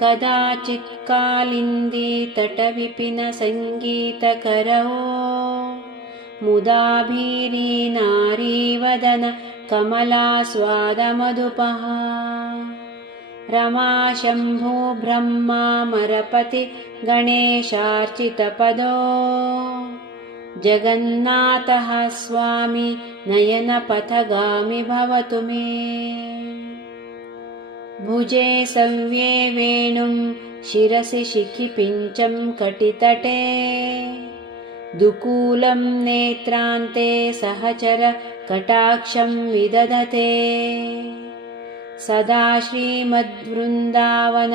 कदाचित् कालिन्दी तटविपिनसङ्गीतकरौ मुदाभीरी नारीवदन कमलास्वादमधुपः रमाशम्भो ब्रह्मामरपति गणेशार्चितपदो जगन्नाथः स्वामी नयनपथगामी भवतु मे। भुजे संव्ये वेणुं शिरसि शिखिपिञ्चं कटितटे दुकूलं नेत्रान्ते सहचर कटाक्षं विदधते सदा श्रीमद्वृन्दावन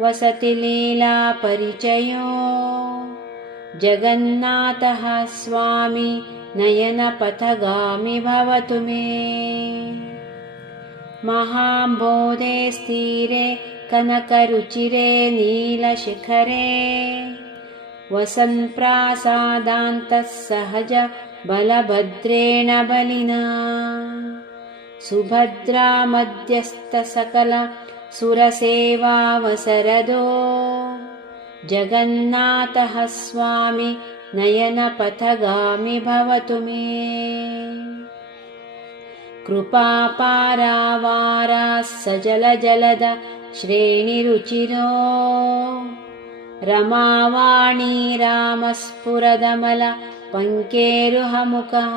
वसति लीला परिचयो जगन्नाथः स्वामी नयनपथगामी भवतु मे। महाम्बोधे स्थिरे कनकरुचिरे नीलशिखरे वसन्प्रासादान्तः सहज बलभद्रेण बलिना सुभद्रा मध्यस्थसकल सुरसेवावसरदो जगन्नाथः स्वामी नयनपथगामी भवतु मे। कृपापारावाराः सजलजलद श्रेणिरुचिरो रमावाणी रामस्फुरदमल पङ्केरुहमुखः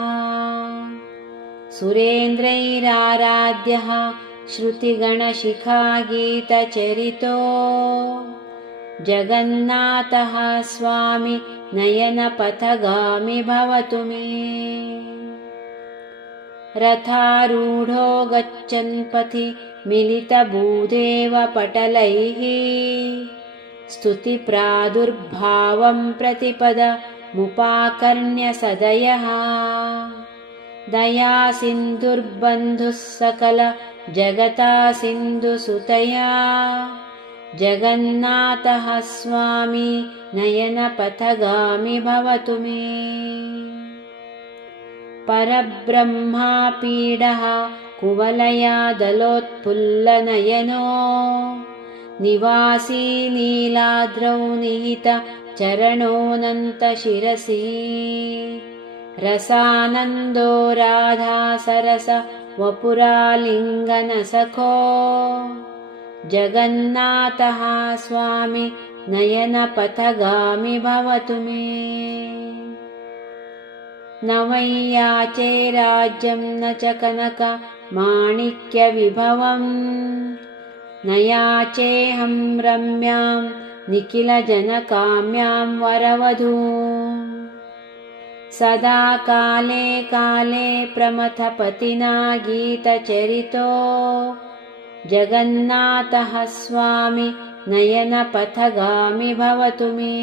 सुरेन्द्रैराराध्यः श्रुतिगणशिखागीतचरितो जगन्नाथः स्वामी नयनपथगामी भवतु मे। रथारूढो गच्छन् पथि मिलितभूदेव पटलैः स्तुतिप्रादुर्भावं प्रतिपदमुपाकर्ण्य सदयः दयासिन्धुर्बन्धुः सकल जगता सिन्धुसुतया जगन्नाथः स्वामी नयनपथगामी भवतु मे। परब्रह्मापीडः कुवलयादलोत्फुल्लनयनो निवासी नीलाद्रौ निहित चरणोऽनन्तशिरसि रसानन्दो राधा सरस वपुरालिङ्गनसखो जगन्नाथः स्वामी नयनपथगामी भवतु मे। न वै याचे राज्यं न च कनक माणिक्यविभवम् न याचेऽहं रम्यां निखिलजनकाम्यां वरवधूं सदा काले काले प्रमथपतिना गीतचरितो जगन्नाथः स्वामी नयनपथगामी भवतु मे।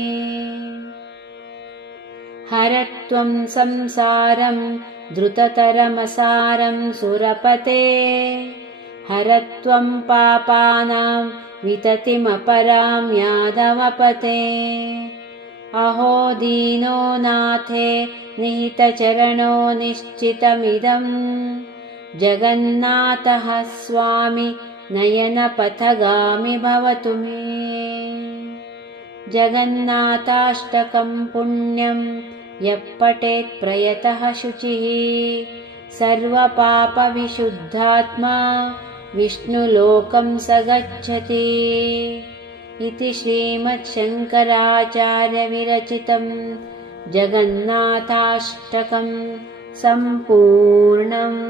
हरत्वं संसारं द्रुततरमसारं सुरपते हरत्वं पापानां विततिमपरां यादवपते अहो दीनो नाथे निहितचरणो निश्चितमिदं जगन्नाथः स्वामी नयनपथगामी भवतु मे। जगन्नाथाष्टकं पुण्यं यः पठेत् प्रयतः शुचिः सर्वपापविशुद्धात्मा विष्णुलोकं स गच्छति इति श्रीमच्छङ्कराचार्यविरचितं जगन्नाथाष्टकं सम्पूर्णम्।